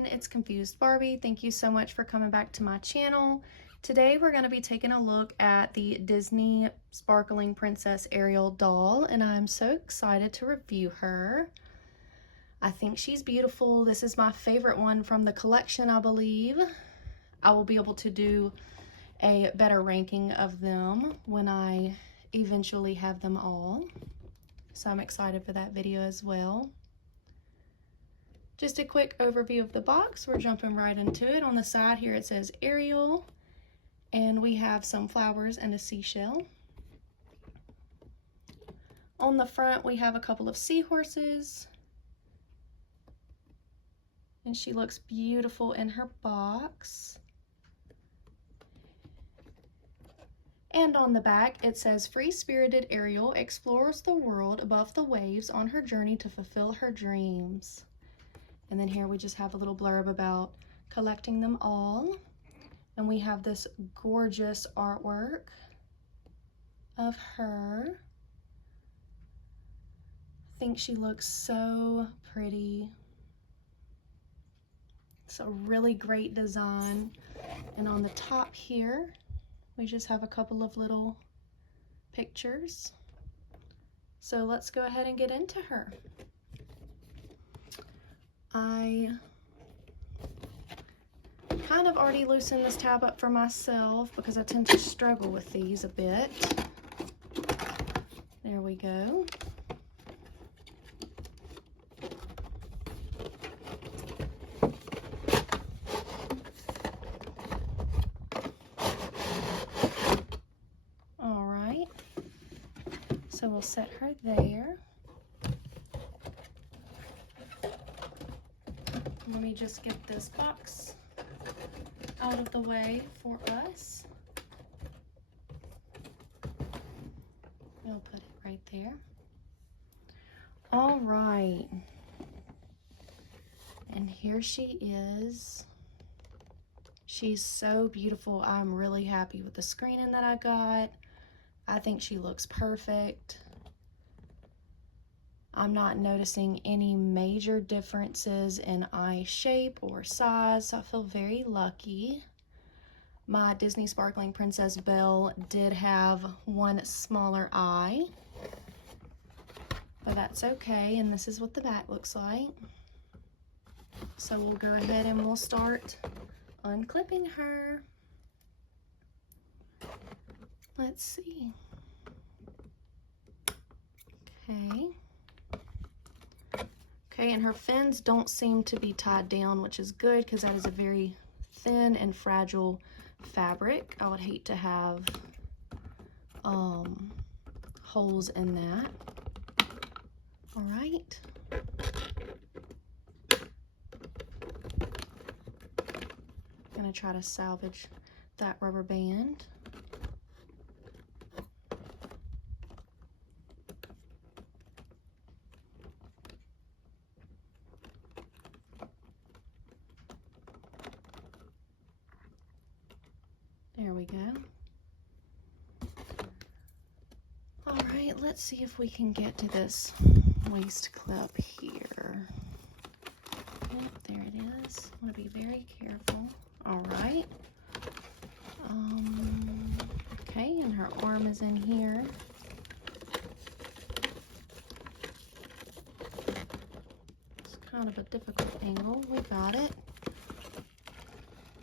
everyone, it's Confused Barbie. Thank you so much for coming back to my channel. Today we're going to be taking a look at the Disney Sparkling Princess Ariel doll, and I'm so excited to review her. I think she's beautiful. This is my favorite one from the collection, I believe. I will be able to do a better ranking of them when I eventually have them all. So I'm excited for that video as well. Just a quick overview of the box. We're jumping right into it. On the side here it says Ariel, and we have some flowers and a seashell. On the front we have a couple of seahorses, and she looks beautiful in her box. And on the back it says, free-spirited Ariel explores the world above the waves on her journey to fulfill her dreams. And then here we just have a little blurb about collecting them all. And we have this gorgeous artwork of her. I think she looks so pretty. It's a really great design. And on the top here, we just have a couple of little pictures. So let's go ahead and get into her. I kind of already loosened this tab up for myself because I tend to struggle with these a bit. There we go. All right, so we'll set her there. Let me just get this box out of the way for us. We'll put it right there. All right. And here she is. She's so beautiful. I'm really happy with the screening that I got. I think she looks perfect. I'm not noticing any major differences in eye shape or size, so I feel very lucky. My Disney Sparkling Princess Belle did have one smaller eye, but that's okay, and this is what the back looks like. So we'll go ahead and we'll start unclipping her. Let's see. Okay. Okay, and her fins don't seem to be tied down, which is good because that is a very thin and fragile fabric. I would hate to have holes in that. All right. I'm gonna try to salvage that rubber band. There we go. All right, let's see if we can get to this waist clip here. Yep, there it is. I'm gonna be very careful. All right. Okay, and her arm is in here. It's kind of a difficult angle. We got it.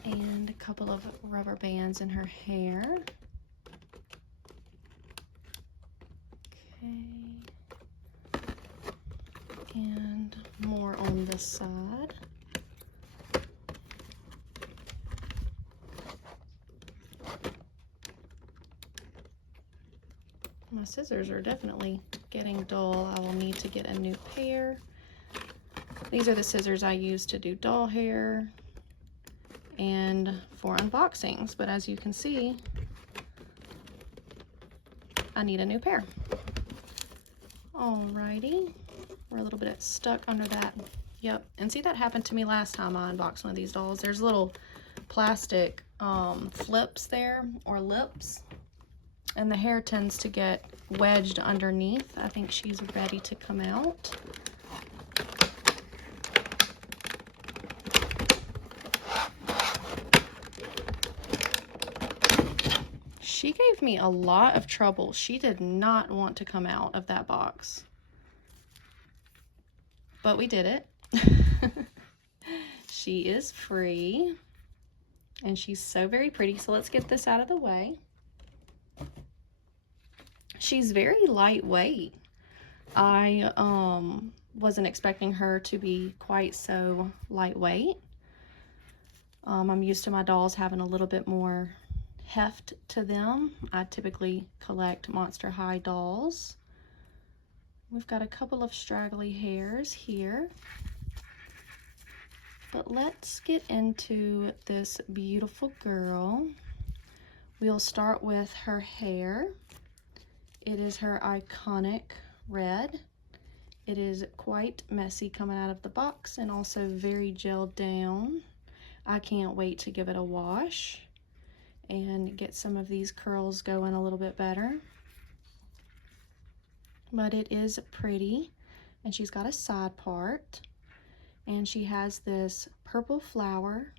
And a couple of rubber bands in her hair. Okay. And more on this side. My scissors are definitely getting dull. I will need to get a new pair. These are the scissors I use to do doll hair and for unboxings, but as you can see, I need a new pair. Alrighty, we're a little bit stuck under that. Yep, and see, that happened to me last time I unboxed one of these dolls. There's little plastic flips there, or lips, and the hair tends to get wedged underneath. I think she's ready to come out. she gave me a lot of trouble. She did not want to come out of that box. But we did it. She is free. And she's so very pretty. So let's get this out of the way. She's very lightweight. I wasn't expecting her to be quite so lightweight. I'm used to my dolls having a little bit more heft to them. I typically collect Monster High dolls. We've got a couple of straggly hairs here. But let's get into this beautiful girl. We'll start with her hair. It is her iconic red. It is quite messy coming out of the box and also very gelled down. I can't wait to give it a wash and get some of these curls going a little bit better. But it is pretty, and she's got a side part, and she has this purple flower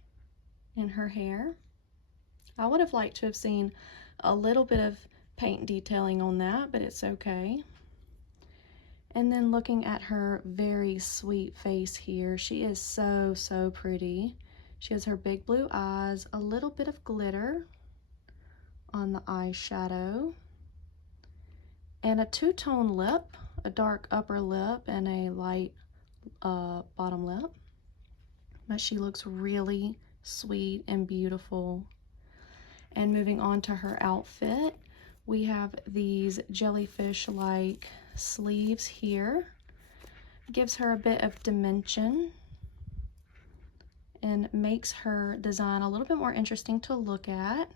in her hair. I would have liked to have seen a little bit of paint detailing on that, but it's okay. And then looking at her very sweet face here, she is so pretty. She has her big blue eyes, a little bit of glitter on the eyeshadow, and a two-tone lip, a dark upper lip and a light bottom lip. But she looks really sweet and beautiful. And moving on to her outfit, we have these jellyfish-like sleeves here. Gives her a bit of dimension and makes her design a little bit more interesting to look at.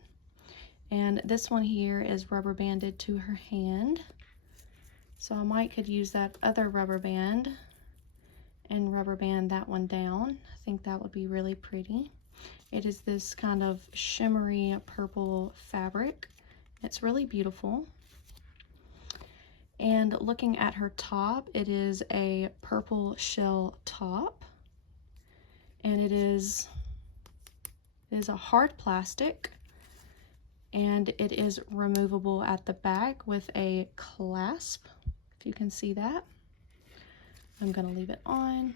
And this one here is rubber banded to her hand. So I might could use that other rubber band and rubber band that one down. I think that would be really pretty. It is this kind of shimmery purple fabric. It's really beautiful. And looking at her top, it is a purple shell top. And it is a hard plastic, and it is removable at the back with a clasp, if you can see that. I'm going to leave it on.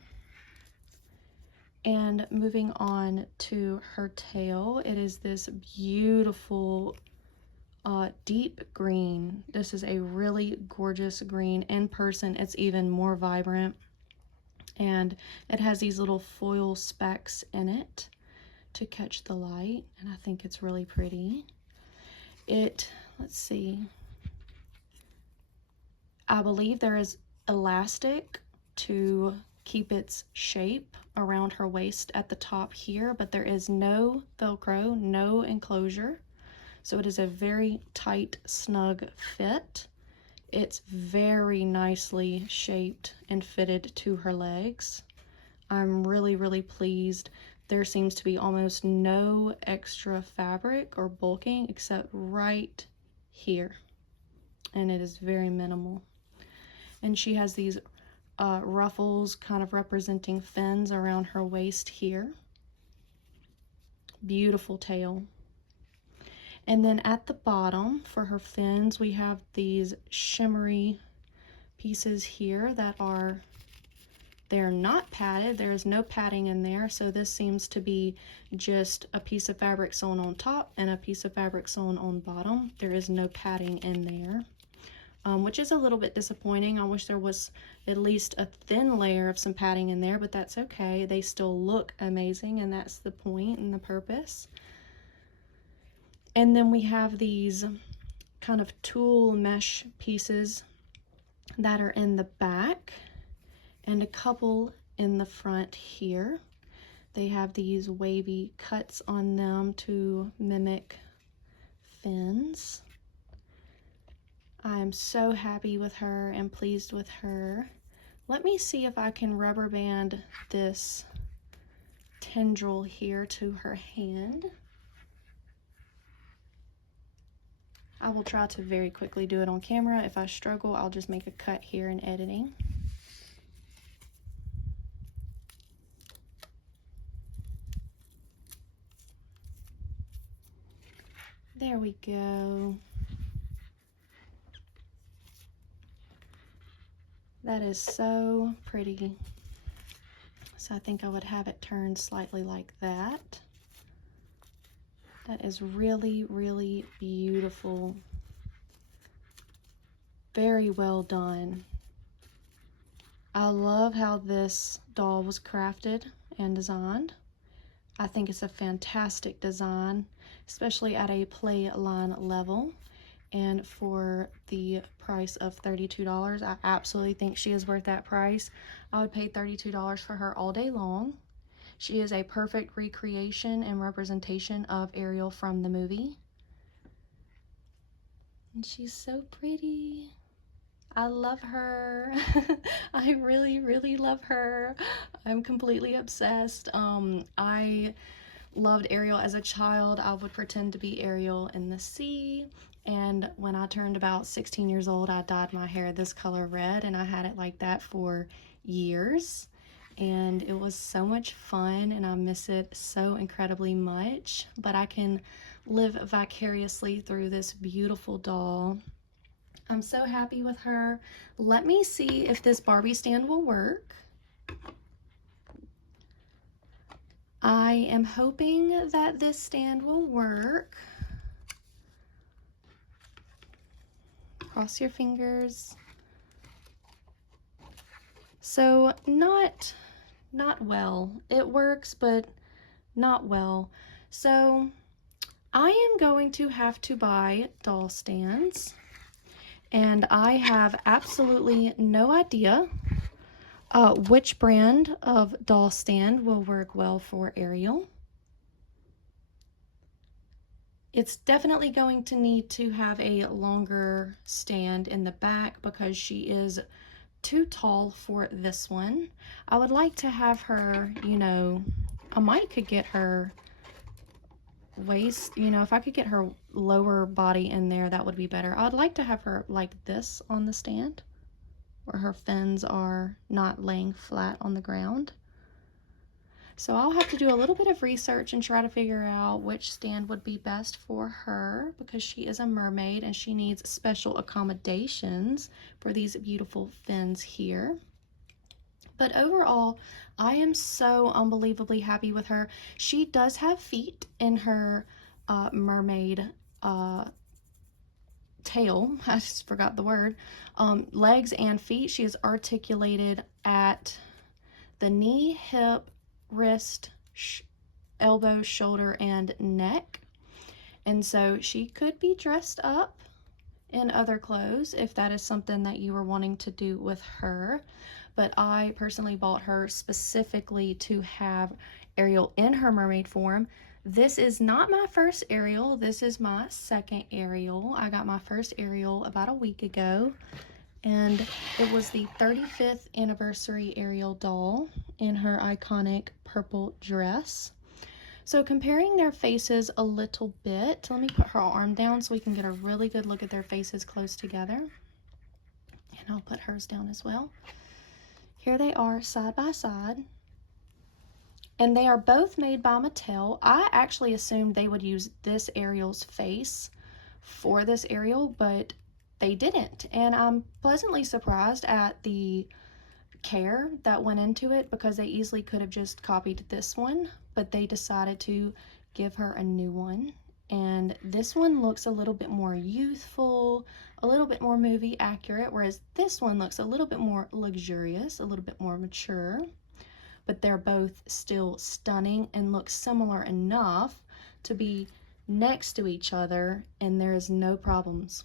And moving on to her tail, it is this beautiful deep green. This is a really gorgeous green. In person, it's even more vibrant. And it has these little foil specks in it to catch the light, and I think it's really pretty. Let's see, I believe there is elastic to keep its shape around her waist at the top here, but there is no Velcro, no enclosure, so it is a very tight, snug fit. It's very nicely shaped and fitted to her legs. I'm really pleased. There seems to be almost no extra fabric or bulking except right here, and it is very minimal. And she has these ruffles kind of representing fins around her waist here. Beautiful tail. And then at the bottom for her fins, we have these shimmery pieces here that they're not padded. There is no padding in there, so this seems to be just a piece of fabric sewn on top and a piece of fabric sewn on bottom. There is no padding in there, which is a little bit disappointing. I wish there was at least a thin layer of some padding in there, but that's okay. They still look amazing, and that's the point and the purpose. And then we have these kind of tulle mesh pieces that are in the back and a couple in the front here. They have these wavy cuts on them to mimic fins. I am so happy with her and pleased with her. Let me see if I can rubber band this tendril here to her hand. I will try to very quickly do it on camera. If I struggle, I'll just make a cut here in editing. There we go. That is so pretty. So I think I would have it turned slightly like that. That is really, really beautiful. Very well done. I love how this doll was crafted and designed. I think it's a fantastic design, especially at a play line level. And for the price of $32, I absolutely think she is worth that price. I would pay $32 for her all day long. She is a perfect recreation and representation of Ariel from the movie. And she's so pretty. I love her. I really, really love her. I'm completely obsessed. I loved Ariel as a child. I would pretend to be Ariel in the sea. And when I turned about 16 years old, I dyed my hair this color red, and I had it like that for years. And it was so much fun, and I miss it so incredibly much. But I can live vicariously through this beautiful doll. I'm so happy with her. Let me see if this Barbie stand will work. I am hoping that this stand will work. Cross your fingers. So not well. It works, but not well. So I am going to have to buy doll stands. And I have absolutely no idea which brand of doll stand will work well for Ariel. It's definitely going to need to have a longer stand in the back because she is too tall for this one. I would like to have her, you know, I might could get her waist, you know, if I could get her lower body in there, that would be better. I'd like to have her like this on the stand, where her fins are not laying flat on the ground. So I'll have to do a little bit of research and try to figure out which stand would be best for her, because she is a mermaid and she needs special accommodations for these beautiful fins here. But overall, I am so unbelievably happy with her. She does have feet in her mermaid tail. I just forgot the word. Legs and feet. She is articulated at the knee, hip, wrist, elbow, shoulder, and neck. And so she could be dressed up in other clothes if that is something that you were wanting to do with her. But I personally bought her specifically to have Ariel in her mermaid form. This is not my first Ariel. This is my second Ariel. I got my first Ariel about a week ago, and it was the 35th anniversary Ariel doll in her iconic purple dress. So comparing their faces a little bit, let me put her arm down so we can get a really good look at their faces close together. And I'll put hers down as well. Here they are side by side. And they are both made by Mattel. I actually assumed they would use this Ariel's face for this Ariel, but they didn't. And I'm pleasantly surprised at the care that went into it, because they easily could have just copied this one, but they decided to give her a new one. And this one looks a little bit more youthful, a little bit more movie accurate, whereas this one looks a little bit more luxurious, a little bit more mature. But they're both still stunning and look similar enough to be next to each other, and there is no problems.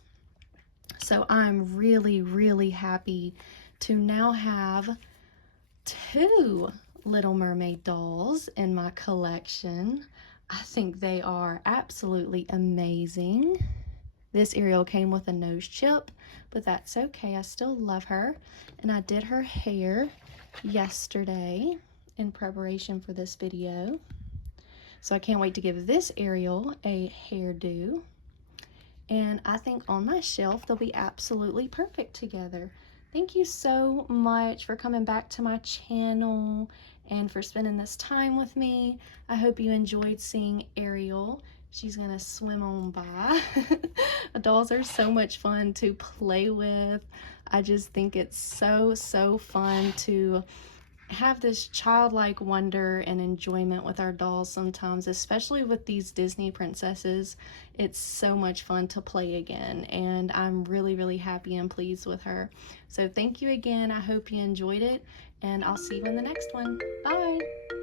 So I'm really, really happy to now have two Little Mermaid dolls in my collection. I think they are absolutely amazing. This Ariel came with a nose chip, but that's okay. I still love her. And I did her hair yesterday in preparation for this video. So I can't wait to give this Ariel a hairdo. And I think on my shelf, they'll be absolutely perfect together. Thank you so much for coming back to my channel and for spending this time with me. I hope you enjoyed seeing Ariel she's gonna swim on by. Dolls are so much fun to play with. I just think it's so fun to have this childlike wonder and enjoyment with our dolls sometimes, especially with these Disney princesses. It's so much fun to play again, and I'm really happy and pleased with her. So thank you again. I hope you enjoyed it, and I'll see you in the next one. Bye!